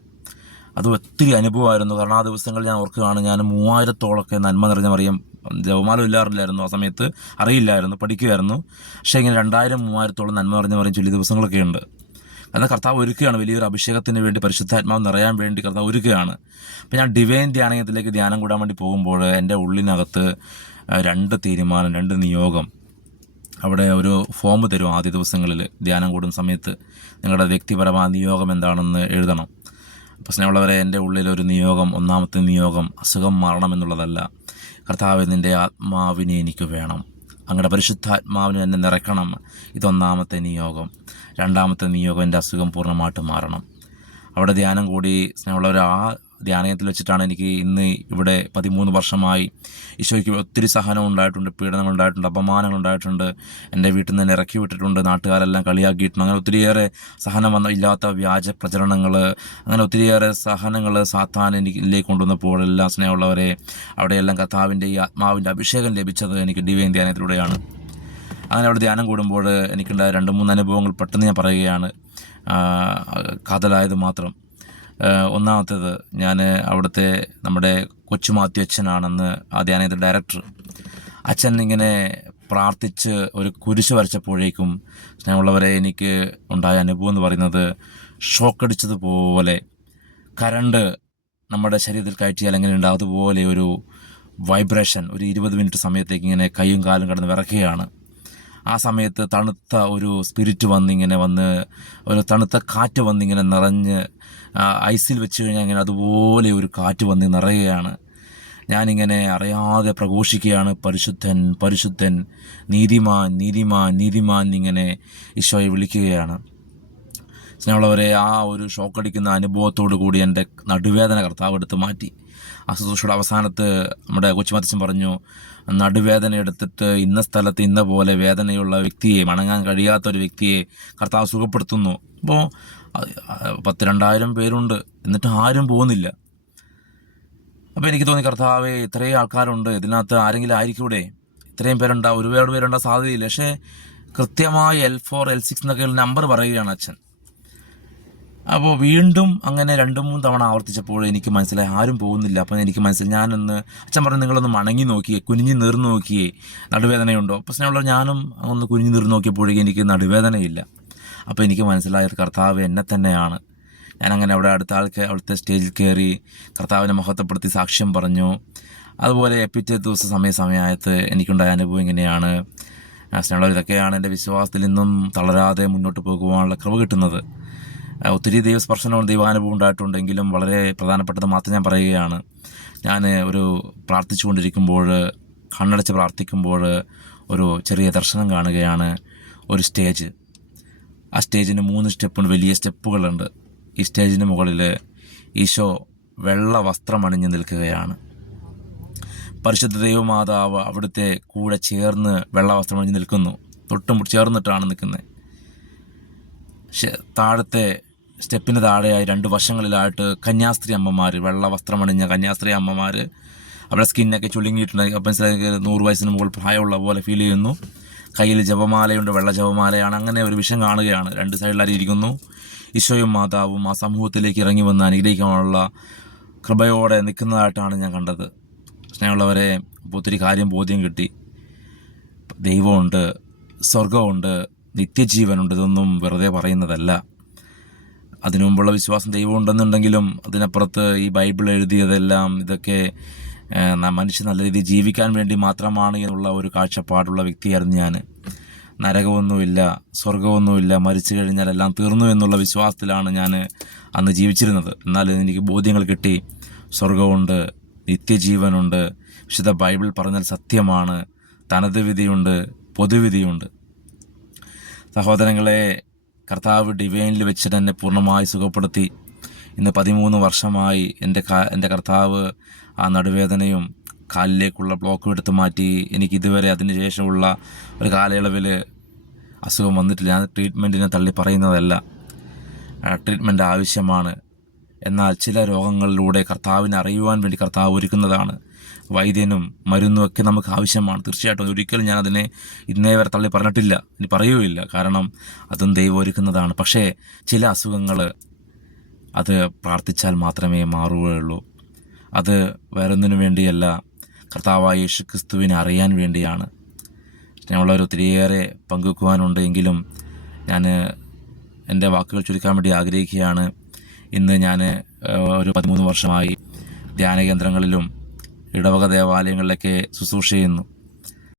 അത് ഒത്തിരി അനുഭവമായിരുന്നു. കാരണം ആ ദിവസങ്ങളിൽ ഞാൻ ഓർക്കുകയാണ്, ഞാൻ 3000-ഓളമൊക്കെ നന്മ നിറഞ്ഞ മറിയം ജപമാല ഇല്ലാറില്ലായിരുന്നു ആ സമയത്ത്, അറിയില്ലായിരുന്നു, പഠിക്കുമായിരുന്നു. പക്ഷേ ഇങ്ങനെ 2000-3000-ഓളം നന്മ നിറഞ്ഞ മറിയം ചൊല്ലിയ ദിവസങ്ങളൊക്കെ ഉണ്ട്. എന്നാൽ കർത്താവ് ഒരുക്കുകയാണ്, വലിയൊരു അഭിഷേകത്തിന് വേണ്ടി, പരിശുദ്ധാത്മാവ് നിറയാൻ വേണ്ടി കർത്താവ് ഒരുക്കുകയാണ്. അപ്പോൾ ഞാൻ ഡിവൈൻ ധ്യാനത്തിലേക്ക് ധ്യാനം കൂടാൻ വേണ്ടി പോകുമ്പോൾ എൻ്റെ ഉള്ളിനകത്ത് 2 തീരുമാനം, 2 നിയോഗം. അവിടെ ഒരു ഫോം തരും ആദ്യ ദിവസങ്ങളിൽ ധ്യാനം കൂടുന്ന സമയത്ത്, നിങ്ങളുടെ വ്യക്തിപരമായ നിയോഗം എന്താണെന്ന് എഴുതണം. അപ്പോൾ സ്നേഹമുള്ളവരെ, എൻ്റെ ഉള്ളിലൊരു നിയോഗം, 1ാമത്തെ നിയോഗം അസുഖം മാറണം എന്നുള്ളതല്ല, കർത്താവ് നിൻ്റെ ആത്മാവിനെ എനിക്ക് വേണം, അങ്ങയുടെ പരിശുദ്ധാത്മാവിന് എന്നെ നിറയ്ക്കണം. ഇതൊന്നാമത്തെ നിയോഗം. രണ്ടാമത്തെ നിയോഗം, എൻ്റെ അസുഖം പൂർണ്ണമായിട്ടും മാറണം. അവിടെ ധ്യാനം കൂടി സ്നേഹമുള്ളവർ, ആ ധ്യാനത്തിൽ വെച്ചിട്ടാണ് എനിക്ക് ഇന്ന് ഇവിടെ 13 വർഷമായി ഈശോയ്ക്ക് ഒത്തിരി സഹനം ഉണ്ടായിട്ടുണ്ട്, പീഡനങ്ങൾ ഉണ്ടായിട്ടുണ്ട്, അപമാനങ്ങൾ ഉണ്ടായിട്ടുണ്ട്, എൻ്റെ വീട്ടിൽ നിന്ന് തന്നെ ഇറക്കി വിട്ടിട്ടുണ്ട്, നാട്ടുകാരെല്ലാം കളിയാക്കിയിട്ടുണ്ട്. അങ്ങനെ ഒത്തിരിയേറെ സഹനം ഇല്ലാത്ത വ്യാജ പ്രചരണങ്ങൾ, അങ്ങനെ ഒത്തിരിയേറെ സഹനങ്ങൾ സാത്താൻ എനിക്കിലേക്ക് കൊണ്ടുവന്നപ്പോഴെല്ലാം സ്നേഹമുള്ളവരെ അവിടെയെല്ലാം കർത്താവിൻ്റെ ഈ ആത്മാവിൻ്റെ അഭിഷേകം ലഭിച്ചത് എനിക്ക് ഡിവൈൻ ധ്യാനത്തിലൂടെയാണ്. അങ്ങനെ അവിടെ ധ്യാനം കൂടുമ്പോൾ എനിക്കുണ്ടായ 2-3 അനുഭവങ്ങൾ പെട്ടെന്ന് ഞാൻ പറയുകയാണ്, കാതലായത് മാത്രം. ഒന്നാമത്തേത്, ഞാൻ അവിടുത്തെ നമ്മുടെ കൊച്ചുമാത്യു അച്ഛനാണെന്ന് ആ ധ്യാനത്തിൻ്റെ ഡയറക്ടർ. അച്ഛൻ ഇങ്ങനെ പ്രാർത്ഥിച്ച് ഒരു കുരിശ് വരച്ചപ്പോഴേക്കും സ്നേഹമുള്ളവരെ എനിക്ക് ഉണ്ടായ അനുഭവം എന്ന് പറയുന്നത് ഷോക്കടിച്ചതുപോലെ, കരണ്ട് നമ്മുടെ ശരീരത്തിൽ കയറ്റിയാൽ എങ്ങനെ ഉണ്ടാവും അതുപോലെ ഒരു വൈബ്രേഷൻ ഒരു 20 മിനിറ്റ് സമയത്തേക്ക് ഇങ്ങനെ കൈയും കാലും കടന്ന് വിറക്കുകയാണ്. ആ സമയത്ത് തണുത്ത ഒരു സ്പിരിറ്റ് വന്ന് ഒരു തണുത്ത കാറ്റ് വന്നിങ്ങനെ നിറഞ്ഞ് ഐസിൽ വെച്ച് കഴിഞ്ഞാൽ ഇങ്ങനെ അതുപോലെ ഒരു കാറ്റ് വന്ന് നിറയുകയാണ്. ഞാനിങ്ങനെ അറിയാതെ പ്രഘോഷിക്കുകയാണ്, പരിശുദ്ധൻ പരിശുദ്ധൻ, നീതിമാൻ നീതിമാൻ നീതിമാൻ ഇങ്ങനെ ഈശോയെ വിളിക്കുകയാണ്. സ്നേഹമുള്ളവരെ, ആ ഒരു ഷോക്കടിക്കുന്ന അനുഭവത്തോടു കൂടി എൻ്റെ നടുവേദന കർത്താവ് എടുത്ത് മാറ്റി. ആ ശുശ്രൂഷയുടെ അവസാനത്ത് നമ്മുടെ കൊച്ചുമത്തച്ഛൻ പറഞ്ഞു, നടുവേദന എടുത്തിട്ട് ഇന്ന സ്ഥലത്ത് ഇന്ന പോലെ വേദനയുള്ള വ്യക്തിയെ, മണങ്ങാൻ കഴിയാത്ത ഒരു വ്യക്തിയെ കർത്താവ് സുഖപ്പെടുത്തുന്നു. അപ്പോൾ 10,000-2,000 പേരുണ്ട്, എന്നിട്ട് ആരും പോകുന്നില്ല. അപ്പോൾ എനിക്ക് തോന്നി, കർത്താവേ ഇത്രയും ആൾക്കാരുണ്ട്, ഇതിനകത്ത് ആരെങ്കിലും ആയിരിക്കൂടെ, ഇത്രയും പേരുണ്ടാവും, ഒരുപാട് പേരുണ്ടാ സാധ്യതയില്ല. പക്ഷേ കൃത്യമായി L4 L6 എന്നൊക്കെ നമ്പർ പറയുകയാണ് അച്ഛൻ. അപ്പോൾ വീണ്ടും അങ്ങനെ 2-3 തവണ ആവർത്തിച്ചപ്പോൾ എനിക്ക് മനസ്സിലായി ആരും പോകുന്നില്ല. അപ്പോൾ എനിക്ക് മനസ്സിലായി, ഞാനൊന്ന് അച്ഛൻ പറഞ്ഞു, നിങ്ങളൊന്ന് മണങ്ങി നോക്കിയേ, കുനിഞ്ഞ് നീർന്ന് നോക്കിയേ, നടുവേദനയുണ്ടോ? അപ്പോൾ സ്നേഹമുള്ള ഞാനും ഒന്ന് കുനിഞ്ഞ് നീർന്ന് നോക്കിയപ്പോഴേക്കും എനിക്ക് നടുവേദനയില്ല. അപ്പോൾ എനിക്ക് മനസ്സിലായത് കർത്താവ് എന്നെ തന്നെയാണ്. ഞാനങ്ങനെ അവിടുത്തെ സ്റ്റേജിൽ കയറി കർത്താവിനെ മഹത്വപ്പെടുത്തി സാക്ഷ്യം പറഞ്ഞു. അതുപോലെ പിറ്റേ ദിവസം സമയത്ത് എനിക്കുണ്ടായ അനുഭവം ഇങ്ങനെയാണ്. സ്നേഹമുള്ള ഇതൊക്കെയാണ് എൻ്റെ വിശ്വാസത്തിൽ നിന്നും തളരാതെ മുന്നോട്ട് പോകുവാനുള്ള കൃപ കിട്ടുന്നത്. ഒത്തിരി ദൈവസ്പർശനവും ദൈവാനുഭവം ഉണ്ടായിട്ടുണ്ടെങ്കിലും വളരെ പ്രധാനപ്പെട്ടത് മാത്രം ഞാൻ പറയുകയാണ്. ഞാൻ ഒരു പ്രാർത്ഥിച്ചുകൊണ്ടിരിക്കുമ്പോൾ, കണ്ണടച്ച് പ്രാർത്ഥിക്കുമ്പോൾ ഒരു ചെറിയ ദർശനം കാണുകയാണ്. ഒരു സ്റ്റേജ്, ആ സ്റ്റേജിന് 3 സ്റ്റെപ്പുണ്ട്, വലിയ സ്റ്റെപ്പുകളുണ്ട്. ഈ സ്റ്റേജിന് മുകളിൽ ഈശോ വെള്ള വസ്ത്രം അണിഞ്ഞ് നിൽക്കുകയാണ്. പരിശുദ്ധ ദൈവമാതാവ് അവിടുത്തെ കൂടെ ചേർന്ന് വെള്ള വസ്ത്രം അണിഞ്ഞ് നിൽക്കുന്നു. തൊട്ടും ചേർന്നിട്ടാണ് നിൽക്കുന്നത്. താഴത്തെ സ്റ്റെപ്പിന് താഴെയായി 2 വശങ്ങളിലായിട്ട് കന്യാസ്ത്രീ അമ്മമാർ, വെള്ള വസ്ത്രമണിഞ്ഞ കന്യാസ്ത്രീ അമ്മമാർ, അവിടെ സ്കിന്നൊക്കെ ചുളുങ്ങിയിട്ടുണ്ട്. അപ്പം 100 വയസ്സിന് മുകളിൽ പ്രായമുള്ള പോലെ ഫീൽ ചെയ്യുന്നു. കയ്യിൽ ജപമാലയുണ്ട്, വെള്ള ജപമാലയാണ്. അങ്ങനെ ഒരു വിഷയം കാണുകയാണ്. 2 സൈഡിലായി ഇരിക്കുന്നു. ഈശോയും മാതാവും ആ സമൂഹത്തിലേക്ക് ഇറങ്ങി വന്ന് അനുഗ്രഹിക്കാനുള്ള കൃപയോടെ നിൽക്കുന്നതായിട്ടാണ് ഞാൻ കണ്ടത്. സ്നേഹമുള്ളവരെ, ഒത്തിരി ബോധ്യം കിട്ടി. ദൈവമുണ്ട്, സ്വർഗമുണ്ട്, നിത്യജീവനുണ്ട്. ഇതൊന്നും വെറുതെ പറയുന്നതല്ല. അതിനു മുമ്പുള്ള വിശ്വാസം ദൈവമുണ്ടെന്നുണ്ടെങ്കിലും അതിനപ്പുറത്ത് ഈ ബൈബിൾ എഴുതിയതെല്ലാം ഇതൊക്കെ മനുഷ്യൻ നല്ല രീതിയിൽ ജീവിക്കാൻ വേണ്ടി മാത്രമാണ് എന്നുള്ള ഒരു കാഴ്ചപ്പാടുള്ള വ്യക്തിയായിരുന്നു ഞാൻ. നരകമൊന്നുമില്ല, സ്വർഗമൊന്നുമില്ല, മരിച്ചു കഴിഞ്ഞാൽ എല്ലാം തീർന്നു എന്നുള്ള വിശ്വാസത്തിലാണ് ഞാൻ അന്ന് ജീവിച്ചിരുന്നത്. എന്നാൽ എനിക്ക് ബോധ്യങ്ങൾ കിട്ടി. സ്വർഗമുണ്ട്, നിത്യജീവനുണ്ട്, വിശുദ്ധ ബൈബിൾ പറഞ്ഞാൽ സത്യമാണ്, തനത് വിധിയുണ്ട്, പൊതുവിധിയുണ്ട്. സഹോദരങ്ങളെ, കർത്താവ് ഡിവൈനിൽ വെച്ചിട്ട് എന്നെ പൂർണ്ണമായി സുഖപ്പെടുത്തി. ഇന്ന് 13 വർഷമായി എൻ്റെ കർത്താവ് ആ നടുവേദനയും കാലിലേക്കുള്ള ബ്ലോക്കും എടുത്തു മാറ്റി. എനിക്കിതുവരെ അതിനുശേഷമുള്ള ഒരു കാലയളവിൽ അസുഖം വന്നിട്ടില്ല. ഞാൻ ട്രീറ്റ്മെൻറ്റിനെ തള്ളി പറയുന്നതല്ല, ട്രീറ്റ്മെൻറ്റ് ആവശ്യമാണ്. എന്നാൽ ചില രോഗങ്ങളിലൂടെ കർത്താവിനെ അറിയുവാൻ വേണ്ടി കർത്താവ് ഒരുക്കുന്നതാണ്. വൈദ്യനും മരുന്നും ഒക്കെ നമുക്ക് ആവശ്യമാണ്. തീർച്ചയായിട്ടും ഒരിക്കലും ഞാനതിനെ ഇന്നേ വരെ തള്ളി പറഞ്ഞിട്ടില്ല, ഇനി പറയുകയില്ല. കാരണം അതും ദൈവം ഒരുക്കുന്നതാണ്. പക്ഷേ ചില അസുഖങ്ങൾ അത് പ്രാർത്ഥിച്ചാൽ മാത്രമേ മാറുകയുള്ളൂ. അത് വേറൊന്നിനു വേണ്ടിയല്ല, കർത്താവായ യേശു ക്രിസ്തുവിനെ അറിയാൻ വേണ്ടിയാണ്. ഞങ്ങളൊരു ഒത്തിരിയേറെ പങ്കുവെക്കുവാനുണ്ട്, എങ്കിലും ഞാൻ എൻ്റെ വാക്കുകൾ ചുരുക്കാൻ വേണ്ടി ആഗ്രഹിക്കുകയാണ്. ഇന്ന് ഞാൻ ഒരു 13 വർഷമായി ധ്യാന കേന്ദ്രങ്ങളിലും ഇടവക ദേവാലയങ്ങളിലൊക്കെ ശുശ്രൂഷ ചെയ്യുന്നു.